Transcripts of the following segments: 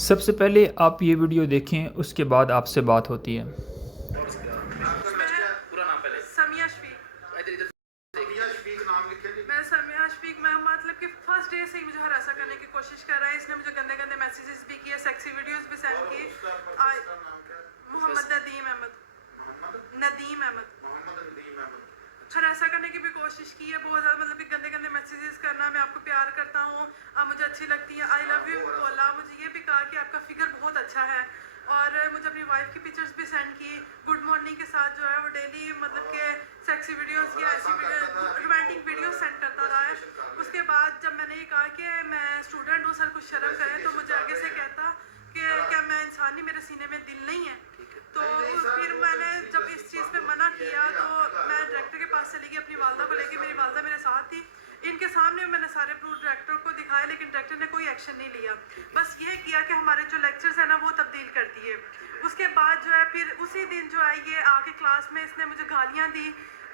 سب سے پہلے آپ یہ ویڈیو دیکھیں، اس کے بعد آپ سے بات ہوتی ہے۔ میں سمیہ شفیق، میں مطلب کہ فرسٹ ڈے سے ہی مجھے ہراساں کرنے کی کوشش کر رہا ہے۔ اس نے مجھے گندے گندے میسیجز بھی کیے، سیکسی ویڈیوز بھی سینڈ کی۔ محمد ندیم احمد ہراساں کرنے کی بھی کوشش کی ہے بہت زیادہ، مطلب کہ گندے گندے میسیجز کرنا، میں آپ کو پیار کرتا ہوں، آپ مجھے اچھی لگتی ہیں، آئی لو یو بولا، مجھے یہ بھی کہا کہ آپ کا فگر بہت اچھا ہے، اور مجھے اپنی وائف کی پکچرز بھی سینڈ کی گڈ مارننگ کے ساتھ، جو ہے وہ ڈیلی مطلب کہ سیکسی ویڈیوز یا ایسی رومانٹک ویڈیوز سینڈ کرتا رہا ہے۔ اس کے بعد جب میں نے یہ کہا کہ میں اسٹوڈنٹ ہوں، سر کچھ شرم کریں، تو مجھے آگے سے کہتا کہ کیا میں انسان نہیں، میرے سینے میں دل نہیں ہے؟ تو پھر میں نے جب اس چیز پہ منع کیا تو میں ڈائریکٹر کے پاس چلی گئی اپنی والدہ کو لے کے، میری والدہ میرے ساتھ تھی، ان کے سامنے میں نے سارے پروف ڈائریکٹر کو دکھائے، لیکن ڈائریکٹر نے کوئی ایکشن نہیں لیا، بس یہ کیا کہ ہمارے جو لیکچرز ہیں نا وہ تبدیل کر دیے۔ اس کے بعد جو ہے پھر اسی دن جو ہے یہ آ کے کلاس میں اس نے مجھے گالیاں دی،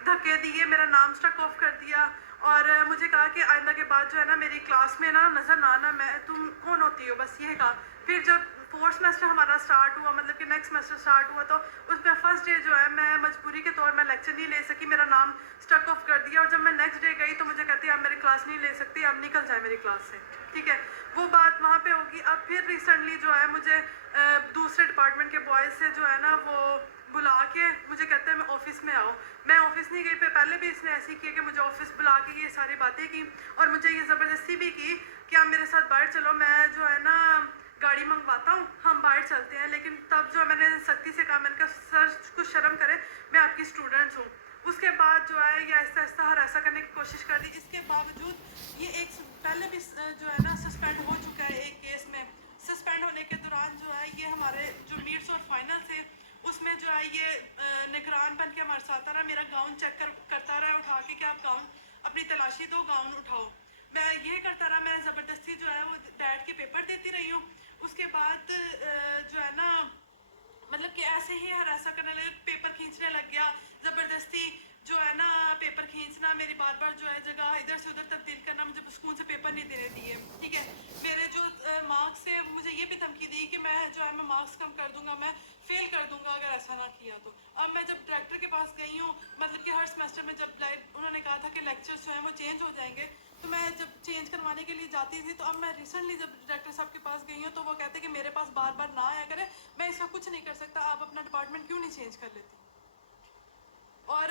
دھکے دیے، میرا نام اسٹک آف کر دیا، اور مجھے کہا کہ آئندہ کے بعد جو ہے نا میری کلاس میں نا نظر نہ آنا، میں تم کون ہوتی ہو، بس یہ کہا۔ پھر جب فورتھ سیمسٹر ہمارا سٹارٹ ہوا، مطلب کہ نیکسٹ سیمسٹر سٹارٹ ہوا، تو اس میں فرسٹ ڈے جو ہے میں مجبوری کے طور میں لیکچر نہیں لے سکی، میرا نام اسٹک آف کر دیا، اور جب میں نیکسٹ ڈے گئی تو مجھے کہتے ہیں آپ میری کلاس نہیں لے سکتی، آپ نکل جائیں میری کلاس سے، ٹھیک ہے، وہ بات وہاں پہ ہوگی۔ اب پھر ریسنٹلی جو ہے مجھے دوسرے ڈپارٹمنٹ کے بوائز سے جو ہے نا وہ بلا کے مجھے کہتے ہیں میں آفس میں آؤ، میں آفس نہیں گئی، پہلے بھی اس نے ایسی کیا کہ مجھے آفس بلا کے یہ ساری باتیں کی، اور مجھے یہ زبردستی بھی کی کہ آپ میرے ساتھ باہر چلو، میں جو ہے نا گاڑی منگواتا ہوں، ہم باہر چلتے ہیں، لیکن تب جو میں نے سختی سے کہا، میں نے کہا سر کچھ شرم کرے، میں آپ کی اسٹوڈنٹ ہوں۔ اس کے بعد جو ہے یہ آہستہ آہستہ ہراساں کرنے کی کوشش کر دی، اس کے باوجود یہ ایک پہلے بھی جو ہے نا سسپینڈ ہو چکا ہے ایک کیس میں، سسپینڈ ہونے کے دوران جو ہے یہ ہمارے جو میٹس اور فائنل تھے اس میں جو ہے یہ نگران بن کے ہمارے ساتھ رہا، میرا گاؤن چیک کرتا رہا اٹھا کے کہ آپ گاؤن اپنی تلاشی دو، گاؤن اٹھاؤ، میں یہ کرتا رہا، میں زبردستی جو ہے وہ ڈیٹ کے پیپر دیتی رہی ہوں۔ اس کے بعد جو ہے نا مطلب کہ ایسے ہی ہراساں کرنے لگے، پیپر کھینچنے لگ گیا زبردستی، جو ہے نا پیپر کھینچنا، میری بار بار جو ہے جگہ ادھر سے ادھر تبدیل کرنا، مجھے سکون سے پیپر نہیں دینے دیے، ٹھیک ہے، میرے جو مارکس سے مجھے یہ بھی دھمکی دی کہ میں جو ہے میں مارکس کم کر دوں گا، میں فیل کر دوں گا اگر ایسا نہ کیا تو۔ اب میں جب ڈائریکٹر کے پاس گئی ہوں، مطلب کہ ہر سیمسٹر میں جب انہوں نے کہا تھا کہ لیکچرز جو ہیں وہ چینج ہو جائیں گے، تو میں جب چینج کروانے کے لیے جاتی تھی، تو اب میں ریسنٹلی جب ڈائریکٹر صاحب کے پاس گئی ہوں تو وہ کہتے کہ میرے پاس بار بار نہ آیا کرے، میں اس کا کچھ نہیں کر سکتا، آپ اپنا ڈپارٹمنٹ کیوں نہیں چینج کر لیتی؟ اور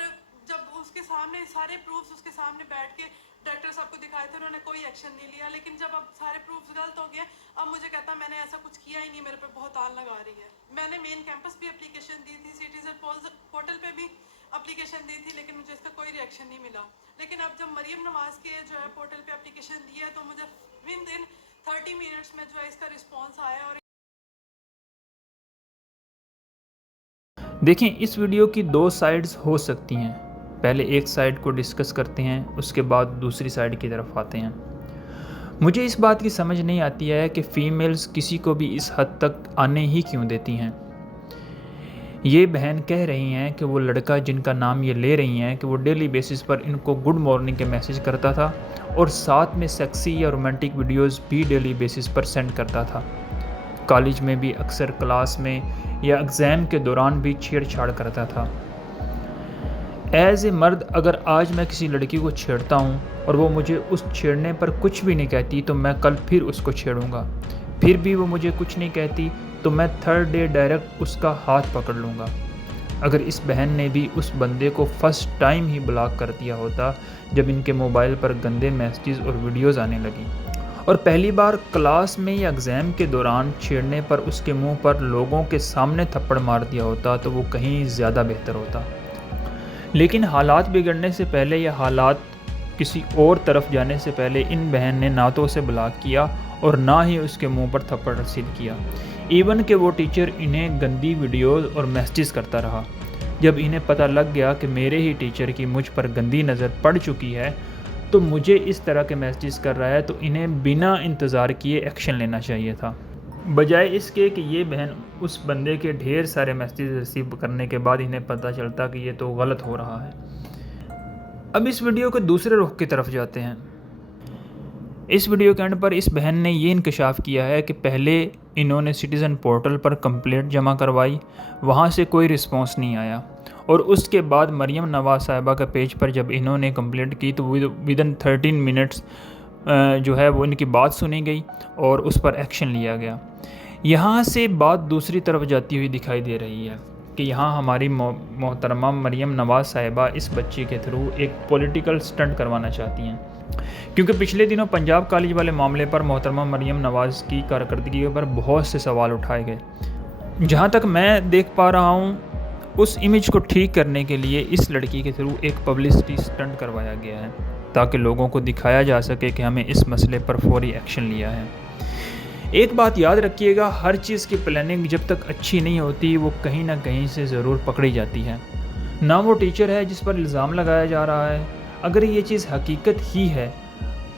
جب اس کے سامنے سارے پروفس اس کے سامنے بیٹھ کے ڈائریکٹر صاحب کو دکھائے تھے، انہوں نے کوئی ایکشن نہیں لیا، لیکن جب اب سارے پروفس غلط ہو گئے، اب مجھے کہتا میں نے ایسا کچھ کیا ہی نہیں، میرے پہ بہت آن لگا رہی ہے۔ میں نے مین کیمپس بھی اپلیکیشن دی تھی، سٹیزن پورٹل پہ بھی اپلیکیشن دی تھی، لیکن مجھے اس کا کوئی ریئیکشن نہیں ملا، لیکن اب جب مریم نواز کے جو ہے پورٹل پہ اپلیکیشن دی ہے تو مجھے ود ان 30 منٹس میں جو ہے اس کا رسپانس آیا۔ اور دیکھیں، اس ویڈیو کی دو سائیڈز ہو سکتی ہیں، پہلے ایک سائیڈ کو ڈسکس کرتے ہیں، اس کے بعد دوسری سائیڈ کی طرف آتے ہیں۔ مجھے اس بات کی سمجھ نہیں آتی ہے کہ فیمیلز کسی کو بھی اس حد تک آنے ہی کیوں دیتی ہیں۔ یہ بہن کہہ رہی ہیں کہ وہ لڑکا جن کا نام یہ لے رہی ہیں کہ وہ ڈیلی بیسس پر ان کو گڈ مارننگ کے میسیج کرتا تھا، اور ساتھ میں سیکسی یا رومانٹک ویڈیوز بھی ڈیلی بیسس پر سینڈ کرتا تھا۔ کالج میں بھی اکثر کلاس میں یا ایگزام کے دوران بھی چھیڑ چھاڑ کرتا تھا۔ ایز اے مرد اگر آج میں کسی لڑکی کو چھیڑتا ہوں اور وہ مجھے اس چھیڑنے پر کچھ بھی نہیں کہتی تو میں کل پھر اس کو چھیڑوں گا، پھر بھی وہ مجھے کچھ نہیں کہتی تو میں تھرڈ ڈے ڈائریکٹ اس کا ہاتھ پکڑ لوں گا۔ اگر اس بہن نے بھی اس بندے کو فرسٹ ٹائم ہی بلاک کر دیا ہوتا جب ان کے موبائل پر گندے میسیجز اور ویڈیوز آنے لگیں، اور پہلی بار کلاس میں یا ایگزام کے دوران چھیڑنے پر اس کے منہ پر لوگوں کے سامنے تھپڑ مار دیا ہوتا تو وہ کہیں زیادہ بہتر ہوتا۔ لیکن حالات بگڑنے سے پہلے یا حالات کسی اور طرف جانے سے پہلے ان بہن نے نہ تو اسے بلاک کیا اور نہ ہی اس کے منہ پر تھپڑ رسید کیا، ایون کہ وہ ٹیچر انہیں گندی ویڈیوز اور میسیجز کرتا رہا۔ جب انہیں پتہ لگ گیا کہ میرے ہی ٹیچر کی مجھ پر گندی نظر پڑ چکی ہے تو مجھے اس طرح کے میسیجز کر رہا ہے، تو انہیں بنا انتظار کیے ایکشن لینا چاہیے تھا، بجائے اس کے کہ یہ بہن اس بندے کے ڈھیر سارے میسیجز ریسیو کرنے کے بعد انہیں پتہ چلتا کہ یہ تو غلط ہو رہا ہے۔ اب اس ویڈیو کے دوسرے رخ کی طرف جاتے ہیں۔ اس ویڈیو کے اینڈ پر اس بہن نے یہ انکشاف کیا ہے کہ پہلے انہوں نے سٹیزن پورٹل پر کمپلینٹ جمع کروائی، وہاں سے کوئی رسپانس نہیں آیا، اور اس کے بعد مریم نواز صاحبہ کا پیج پر جب انہوں نے کمپلینٹ کی تو ودن 13 منٹس جو ہے وہ ان کی بات سنی گئی اور اس پر ایکشن لیا گیا۔ یہاں سے بات دوسری طرف جاتی ہوئی دکھائی دے رہی ہے کہ یہاں ہماری محترمہ مریم نواز صاحبہ اس بچے کے تھرو ایک پولیٹیکل سٹنٹ کروانا چاہتی ہیں، کیونکہ پچھلے دنوں پنجاب کالج والے معاملے پر محترمہ مریم نواز کی کارکردگی پر بہت سے سوال اٹھائے گئے۔ جہاں تک میں دیکھ پا رہا ہوں اس امیج کو ٹھیک کرنے کے لیے اس لڑکی کے تھرو ایک پبلسٹی سٹنٹ کروایا گیا ہے تاکہ لوگوں کو دکھایا جا سکے کہ ہمیں اس مسئلے پر فوری ایکشن لیا ہے۔ ایک بات یاد رکھیے گا، ہر چیز کی پلاننگ جب تک اچھی نہیں ہوتی وہ کہیں نہ کہیں سے ضرور پکڑی جاتی ہے۔ نہ وہ ٹیچر ہے جس پر الزام لگایا جا رہا ہے، اگر یہ چیز حقیقت ہی ہے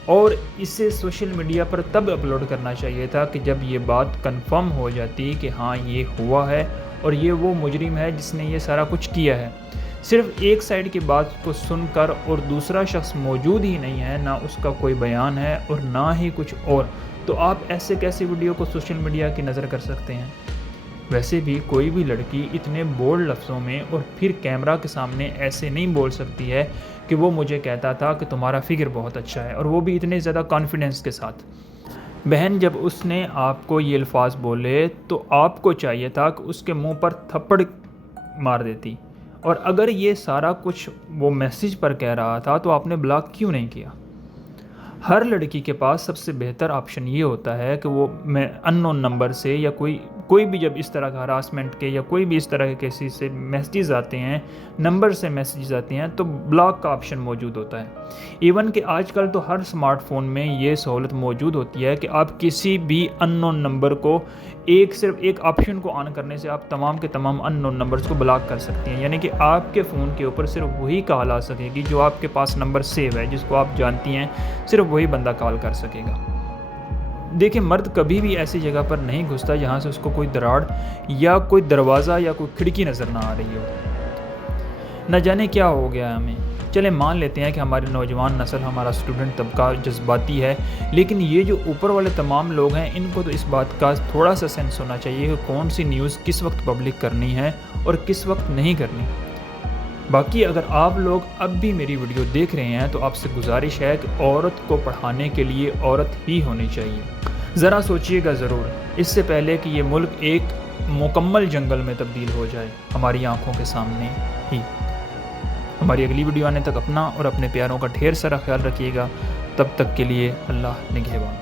اور اسے سوشل میڈیا پر تب اپلوڈ کرنا چاہیے تھا کہ جب یہ بات کنفرم ہو جاتی کہ ہاں یہ ہوا ہے اور یہ وہ مجرم ہے جس نے یہ سارا کچھ کیا ہے۔ صرف ایک سائیڈ کی بات کو سن کر اور دوسرا شخص موجود ہی نہیں ہے، نہ اس کا کوئی بیان ہے اور نہ ہی کچھ اور، تو آپ ایسے کیسے ویڈیو کو سوشل میڈیا کی نظر کر سکتے ہیں؟ ویسے بھی کوئی بھی لڑکی اتنے بولڈ لفظوں میں اور پھر کیمرہ کے سامنے ایسے نہیں بول سکتی ہے کہ وہ مجھے کہتا تھا کہ تمہارا فگر بہت اچھا ہے، اور وہ بھی اتنے زیادہ کانفیڈنس کے ساتھ۔ بہن، جب اس نے آپ کو یہ الفاظ بولے تو آپ کو چاہیے تھا کہ اس کے منہ پر تھپڑ مار دیتی، اور اگر یہ سارا کچھ وہ میسیج پر کہہ رہا تھا تو آپ نے بلاک کیوں نہیں کیا؟ ہر لڑکی کے پاس سب سے بہتر آپشن یہ ہوتا ہے کہ وہ ان نون نمبر سے یا کوئی بھی جب اس طرح کا ہراسمنٹ کے یا کوئی بھی اس طرح کے کیسز سے میسیجز آتے ہیں، نمبر سے میسیجز آتے ہیں، تو بلاک کا آپشن موجود ہوتا ہے۔ ایون کہ آج کل تو ہر سمارٹ فون میں یہ سہولت موجود ہوتی ہے کہ آپ کسی بھی ان نون نمبر کو صرف ایک آپشن کو آن کرنے سے آپ تمام کے تمام ان نون نمبرز کو بلاک کر سکتے ہیں، یعنی کہ آپ کے فون کے اوپر صرف وہی کال آ سکے گی جو آپ کے پاس نمبر سیو ہے، جس کو آپ جانتی ہیں، صرف وہی بندہ کال کر سکے گا۔ دیکھیں، مرد کبھی بھی ایسی جگہ پر نہیں گھستا جہاں سے اس کو کوئی دراڑ یا کوئی دروازہ یا کوئی کھڑکی نظر نہ آ رہی ہو۔ نہ جانے کیا ہو گیا ہمیں۔ چلیں مان لیتے ہیں کہ ہماری نوجوان نسل، ہمارا اسٹوڈنٹ طبقہ جذباتی ہے، لیکن یہ جو اوپر والے تمام لوگ ہیں ان کو تو اس بات کا تھوڑا سا سینس ہونا چاہیے کہ کون سی نیوز کس وقت پبلک کرنی ہے اور کس وقت نہیں کرنی۔ باقی اگر آپ لوگ اب بھی میری ویڈیو دیکھ رہے ہیں تو آپ سے گزارش ہے کہ عورت کو پڑھانے کے لیے عورت ہی ہونی چاہیے۔ ذرا سوچئے گا ضرور، اس سے پہلے کہ یہ ملک ایک مکمل جنگل میں تبدیل ہو جائے ہماری آنکھوں کے سامنے ہی۔ ہماری اگلی ویڈیو آنے تک اپنا اور اپنے پیاروں کا ڈھیر سارا خیال رکھیے گا۔ تب تک کے لیے اللہ نگہبان۔